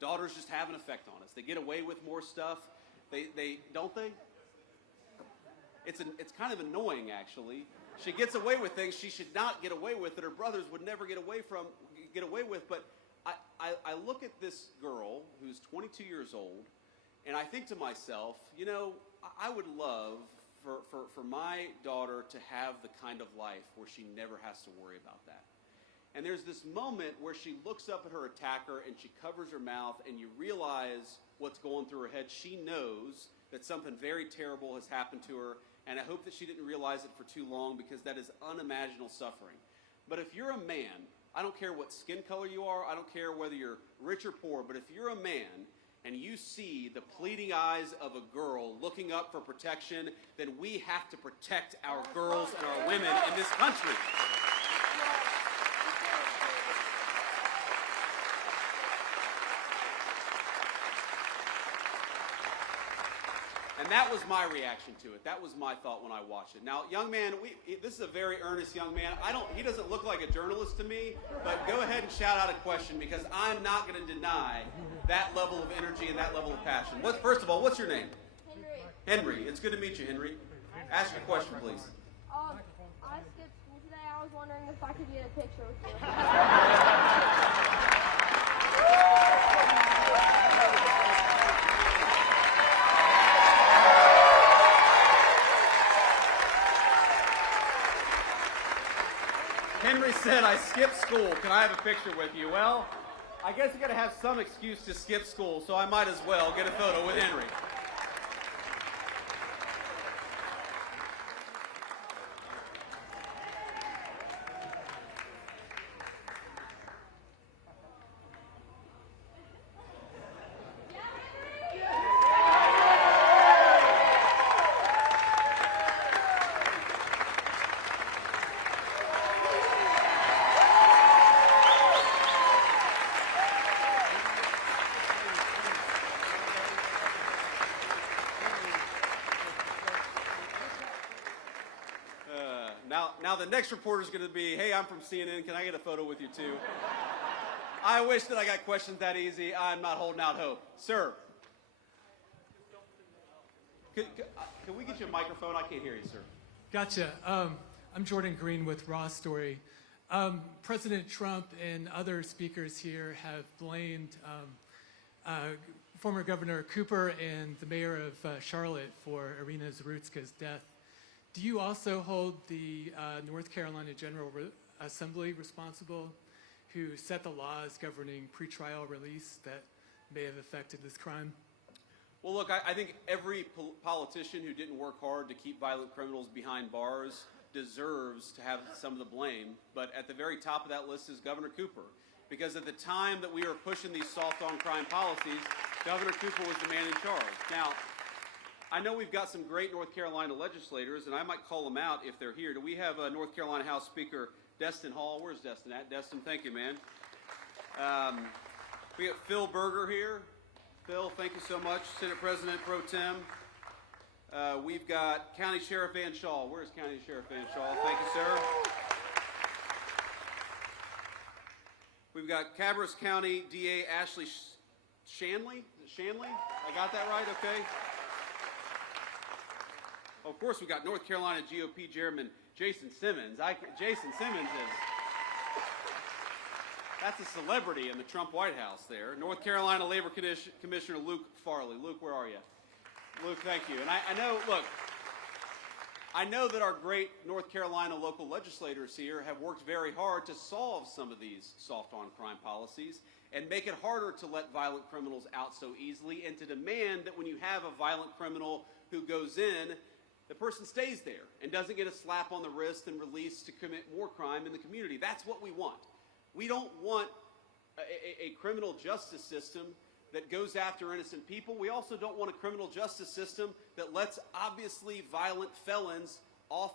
Daughters just have an effect on us. They get away with more stuff. They don't they? It's kind of annoying, actually. She gets away with things she should not get away with, that her brothers would never get away with. But I look at this girl who's 22 years old, and I think to myself, you know, I would love for my daughter to have the kind of life where she never has to worry about that. And there's this moment where she looks up at her attacker and she covers her mouth, and you realize what's going through her head. She knows that something very terrible has happened to her, and I hope that she didn't realize it for too long, because that is unimaginable suffering. But if you're a man, I don't care what skin color you are, I don't care whether you're rich or poor, but if you're a man and you see the pleading eyes of a girl looking up for protection, then we have to protect our girls and our women in this country. And that was my reaction to it. That was my thought when I watched it. Now, young man, this is a very earnest young man. He doesn't look like a journalist to me, but go ahead and shout out a question because I'm not going to deny that level of energy and that level of passion. First of all, what's your name? Henry. It's good to meet you, Henry. Ask your question, please. I skipped school today. I was wondering if I could get a picture with you. Henry said, I skipped school. Can I have a picture with you? Well, I guess you got to have some excuse to skip school, so I might as well get a photo with Henry. Now the next reporter is going to be, hey, I'm from CNN. Can I get a photo with you too? I wish that I got questions that easy. I'm not holding out hope. Sir. Can we get you a microphone? I can't hear you, sir. Gotcha. I'm Jordan Green with Raw Story. President Trump and other speakers here have blamed former Governor Cooper and the mayor of Charlotte for Irina Zarutska's death. Do you also hold the North Carolina General Assembly responsible, who set the laws governing pretrial release that may have affected this crime? Well, look, I think every politician who didn't work hard to keep violent criminals behind bars deserves to have some of the blame. But at the very top of that list is Governor Cooper. Because at the time that we were pushing these soft-on-crime policies, Governor Cooper was the man in charge. Now, I know we've got some great North Carolina legislators, and I might call them out if they're here. Do we have North Carolina House Speaker Destin Hall? Where's Destin at? Destin, thank you, man. We got Phil Berger here. Phil, thank you so much. Senate President Pro Tem. We've got County Sheriff Van Shaw. Where's County Sheriff Van Shaw? Thank you, sir. We've got Cabarrus County DA Ashley Shanley. Is it Shanley? I got that right? Okay. Of course, we've got North Carolina GOP Chairman Jason Simmons. Jason Simmons that's a celebrity in the Trump White House there. North Carolina Labor Commissioner Luke Farley. Luke, where are you? Luke, thank you. And I know that our great North Carolina local legislators here have worked very hard to solve some of these soft-on-crime policies and make it harder to let violent criminals out so easily and to demand that when you have a violent criminal who goes in, the person stays there and doesn't get a slap on the wrist and released to commit more crime in the community. That's what we want. We don't want a criminal justice system that goes after innocent people. We also don't want a criminal justice system that lets obviously violent felons out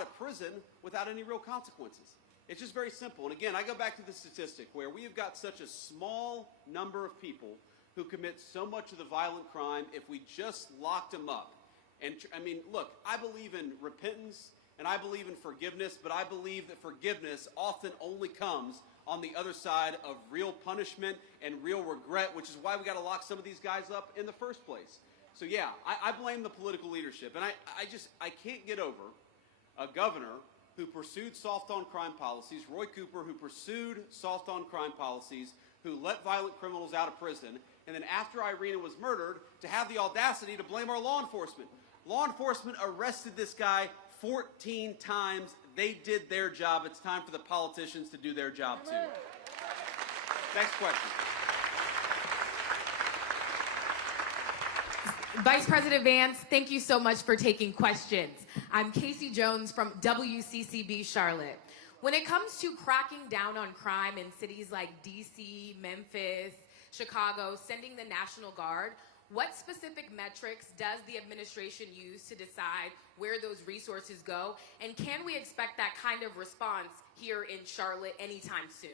of prison without any real consequences. It's just very simple. And again, I go back to the statistic where we've got such a small number of people who commit so much of the violent crime if we just locked them up. And I mean, look, I believe in repentance and I believe in forgiveness, but I believe that forgiveness often only comes on the other side of real punishment and real regret, which is why we got to lock some of these guys up in the first place. So yeah, I blame the political leadership. And I can't get over a governor who pursued soft-on-crime policies, Roy Cooper, who pursued soft-on-crime policies, who let violent criminals out of prison, and then after Irina was murdered, to have the audacity to blame our law enforcement. Law enforcement arrested this guy 14 times. They did their job. It's time for the politicians to do their job too. Next question. Vice President Vance, thank you so much for taking questions. I'm Casey Jones from WCCB Charlotte. When it comes to cracking down on crime in cities like DC, Memphis, Chicago, sending the National Guard, what specific metrics does the administration use to decide where those resources go? And can we expect that kind of response here in Charlotte anytime soon?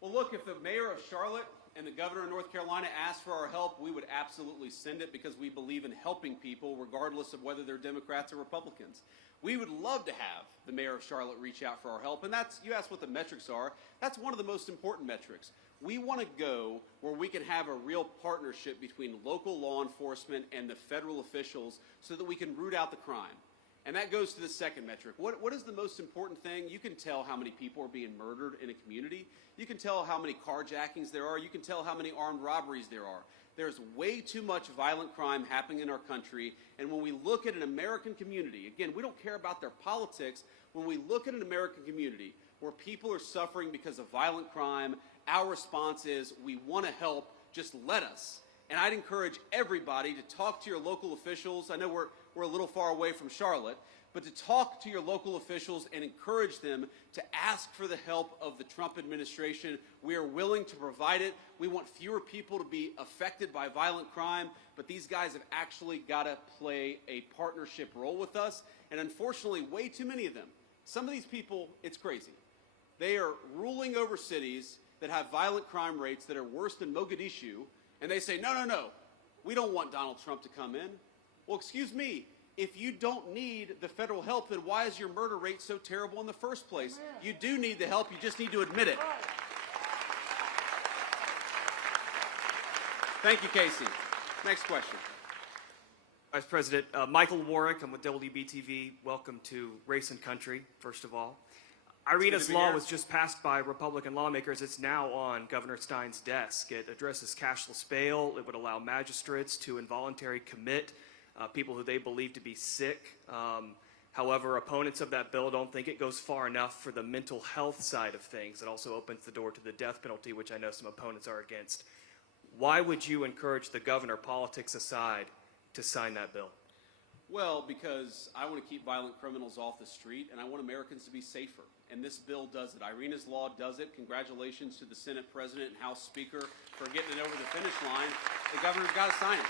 Well, look, if the mayor of Charlotte and the governor of North Carolina asked for our help, we would absolutely send it because we believe in helping people regardless of whether they're Democrats or Republicans. We would love to have the mayor of Charlotte reach out for our help, and that's, you asked what the metrics are, that's one of the most important metrics. We want to go where we can have a real partnership between local law enforcement and the federal officials so that we can root out the crime. And that goes to the second metric. What is the most important thing? You can tell how many people are being murdered in a community. You can tell how many carjackings there are. You can tell how many armed robberies there are. There's way too much violent crime happening in our country. And when we look at an American community, again, we don't care about their politics. When we look at an American community where people are suffering because of violent crime, our response is we want to help, just let us. And I'd encourage everybody to talk to your local officials. I know we're a little far away from Charlotte, but to talk to your local officials and encourage them to ask for the help of the Trump administration. We are willing to provide it. We want fewer people to be affected by violent crime, but these guys have actually got to play a partnership role with us. And unfortunately, way too many of them. Some of these people, it's crazy. They are ruling over cities that have violent crime rates that are worse than Mogadishu, and they say, no, no, no, we don't want Donald Trump to come in. Well, excuse me, if you don't need the federal help, then why is your murder rate so terrible in the first place? You do need the help, you just need to admit it. Thank you, Casey. Next question. Vice President, Michael Warwick, I'm with WBTV. Welcome to Race and Country, first of all. Irina's law was just passed by Republican lawmakers. It's now on Governor Stein's desk. It addresses cashless bail. It would allow magistrates to involuntarily commit people who they believe to be sick. However, opponents of that bill don't think it goes far enough for the mental health side of things. It also opens the door to the death penalty, which I know some opponents are against. Why would you encourage the governor, politics aside, to sign that bill? Well, because I want to keep violent criminals off the street, and I want Americans to be safer. And this bill does it. Irina's law does it. Congratulations to the Senate President and House Speaker for getting it over the finish line. The governor's got to sign it.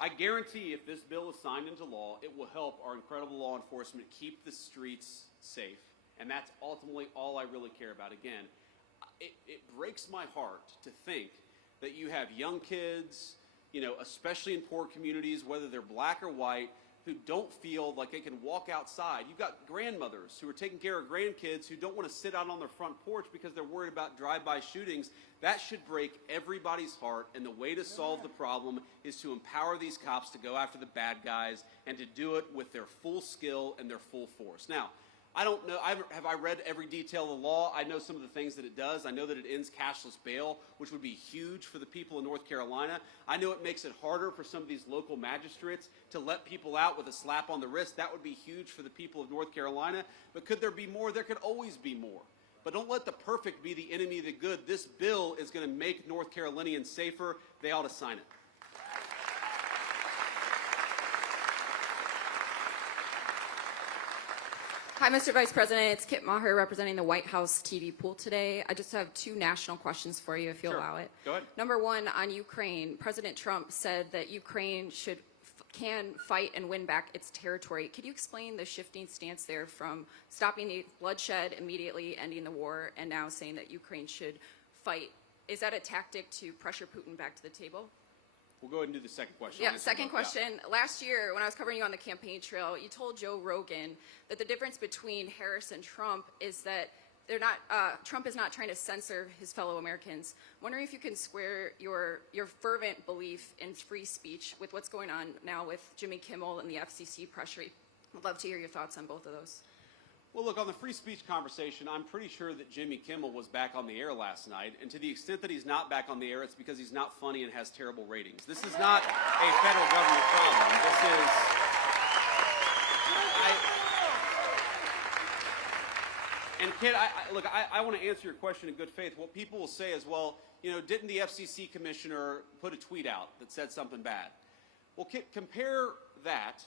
I guarantee if this bill is signed into law, it will help our incredible law enforcement keep the streets safe. And that's ultimately all I really care about. Again, it breaks my heart to think that you have young kids, you know, especially in poor communities, whether they're black or white, who don't feel like they can walk outside. You've got grandmothers who are taking care of grandkids who don't want to sit out on their front porch because they're worried about drive-by shootings. That should break everybody's heart, and the way to solve the problem is to empower these cops to go after the bad guys and to do it with their full skill and their full force. Now, I don't know, have I read every detail of the law? I know some of the things that it does. I know that it ends cashless bail, which would be huge for the people in North Carolina. I know it makes it harder for some of these local magistrates to let people out with a slap on the wrist. That would be huge for the people of North Carolina. But could there be more? There could always be more. But don't let the perfect be the enemy of the good. This bill is going to make North Carolinians safer. They ought to sign it. Hi, Mr. Vice President. It's Kit Maher representing the White House TV pool today. I just have two national questions for you, if you'll allow it. Go ahead. Number one, on Ukraine, President Trump said that Ukraine can fight and win back its territory. Could you explain the shifting stance there from stopping the bloodshed immediately, ending the war, and now saying that Ukraine should fight? Is that a tactic to pressure Putin back to the table? We'll go ahead and do the second question. Yeah, second question. Yeah. Last year, when I was covering you on the campaign trail, you told Joe Rogan that the difference between Harris and Trump is that Trump is not trying to censor his fellow Americans. I'm wondering if you can square your fervent belief in free speech with what's going on now with Jimmy Kimmel and the FCC pressure. I'd love to hear your thoughts on both of those. Well, look, on the free speech conversation, I'm pretty sure that Jimmy Kimmel was back on the air last night, and to the extent that he's not back on the air, it's because he's not funny and has terrible ratings. This is not a federal government problem. This is... And Kit, look, I want to answer your question in good faith. What people will say is, well, you know, didn't the FCC commissioner put a tweet out that said something bad? Well, Kit, compare that,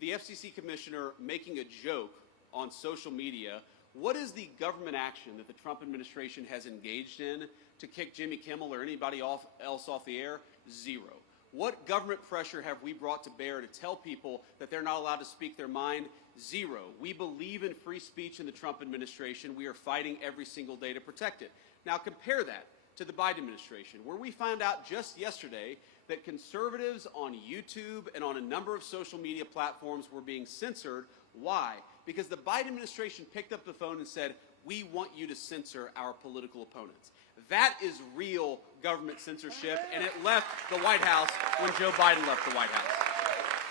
the FCC commissioner making a joke on social media. What is the government action that the Trump administration has engaged in to kick Jimmy Kimmel or anybody else off the air? Zero. What government pressure have we brought to bear to tell people that they're not allowed to speak their mind? Zero. We believe in free speech in the Trump administration. We are fighting every single day to protect it. Now compare that to the Biden administration, where we found out just yesterday that conservatives on YouTube and on a number of social media platforms were being censored. Why? Because the Biden administration picked up the phone and said, we want you to censor our political opponents. That is real government censorship, and it left the White House when Joe Biden left the White House.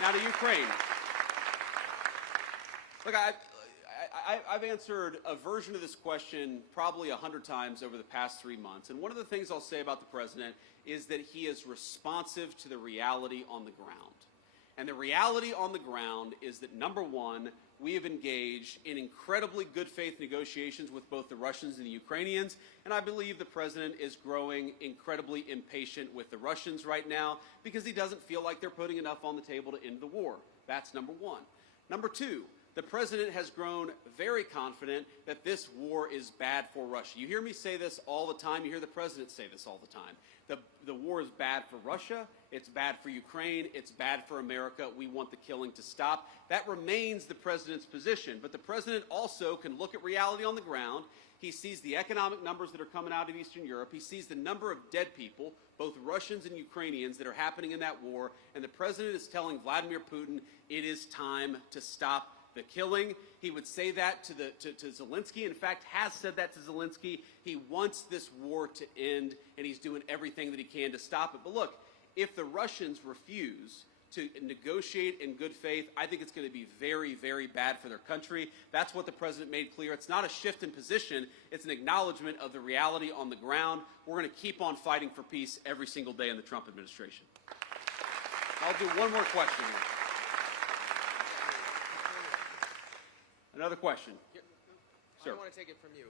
Now to Ukraine. Look, I've answered a version of this question probably 100 times over the past 3 months, and one of the things I'll say about the president is that he is responsive to the reality on the ground. And the reality on the ground is that, number one, we have engaged in incredibly good faith negotiations with both the Russians and the Ukrainians, and I believe the president is growing incredibly impatient with the Russians right now because he doesn't feel like they're putting enough on the table to end the war. That's number one. Number two, the president has grown very confident that this war is bad for Russia. You hear me say this all the time. You hear the president say this all the time. The war is bad for Russia. It's bad for Ukraine. It's bad for America. We want the killing to stop. That remains the president's position. But the president also can look at reality on the ground. He sees the economic numbers that are coming out of Eastern Europe. He sees the number of dead people, both Russians and Ukrainians, that are happening in that war. And the president is telling Vladimir Putin it is time to stop the killing. He would say that to Zelensky. In fact, has said that to Zelensky. He wants this war to end, and he's doing everything that he can to stop it. But look, if the Russians refuse to negotiate in good faith, I think it's going to be very, very bad for their country. That's what the president made clear. It's not a shift in position. It's an acknowledgement of the reality on the ground. We're going to keep on fighting for peace every single day in the Trump administration. I'll do one more question here. Another question. Sir. I want to take it from you.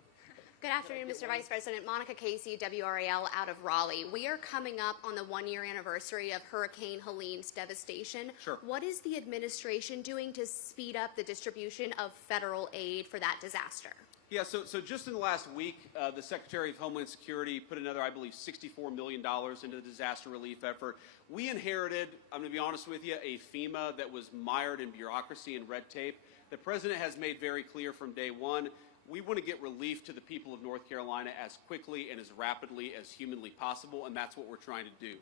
Good afternoon, Mr. Vice President. Monica Casey, WRAL out of Raleigh. We are coming up on the one-year anniversary of Hurricane Helene's devastation. Sure. What is the administration doing to speed up the distribution of federal aid for that disaster? Yeah, so just in the last week, the Secretary of Homeland Security put another, I believe, $64 million into the disaster relief effort. We inherited, I'm going to be honest with you, a FEMA that was mired in bureaucracy and red tape. The president has made very clear from day one, we want to get relief to the people of North Carolina as quickly and as rapidly as humanly possible, and that's what we're trying to do.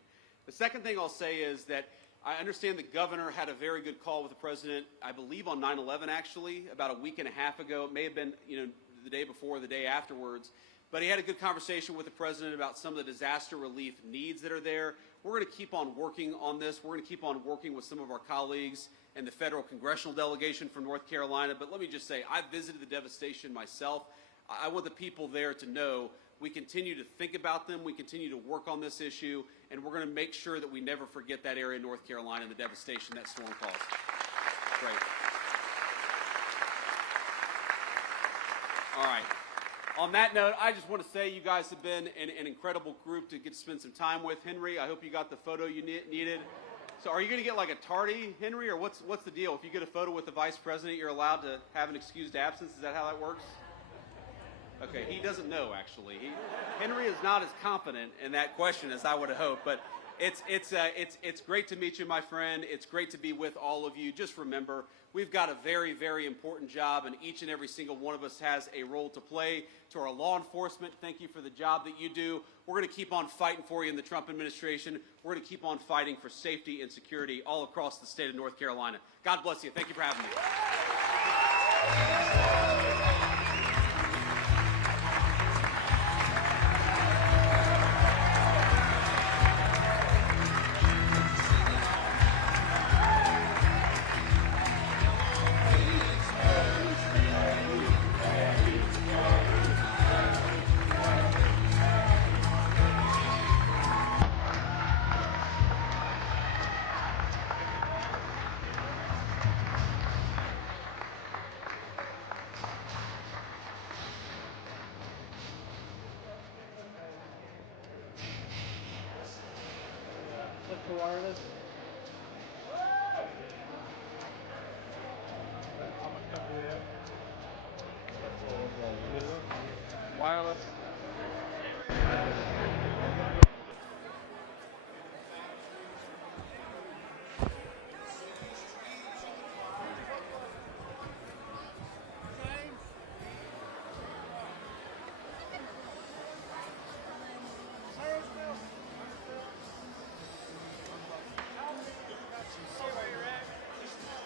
The second thing I'll say is that I understand the governor had a very good call with the president, I believe on 9/11 actually, about a week and a half ago. It may have been, the day before or the day afterwards. But he had a good conversation with the president about some of the disaster relief needs that are there. We're going to keep on working on this. We're going to keep on working with some of our colleagues and the federal congressional delegation from North Carolina. But let me just say, I visited the devastation myself. I want the people there to know we continue to think about them, we continue to work on this issue, and we're going to make sure that we never forget that area of North Carolina and the devastation that storm caused. Great. All right. On that note, I just want to say you guys have been an incredible group to get to spend some time with. Henry, I hope you got the photo you needed. So are you going to get like a tardy, Henry, or what's the deal? If you get a photo with the vice president, you're allowed to have an excused absence? Is that how that works? Okay, he doesn't know, actually. Henry is not as confident in that question as I would have hoped, but it's great to meet you, my friend. It's great to be with all of you. Just remember, we've got a very, very important job, and each and every single one of us has a role to play. To our law enforcement, thank you for the job that you do. We're going to keep on fighting for you in the Trump administration. We're going to keep on fighting for safety and security all across the state of North Carolina. God bless you. Thank you for having me. Wireless. Wireless.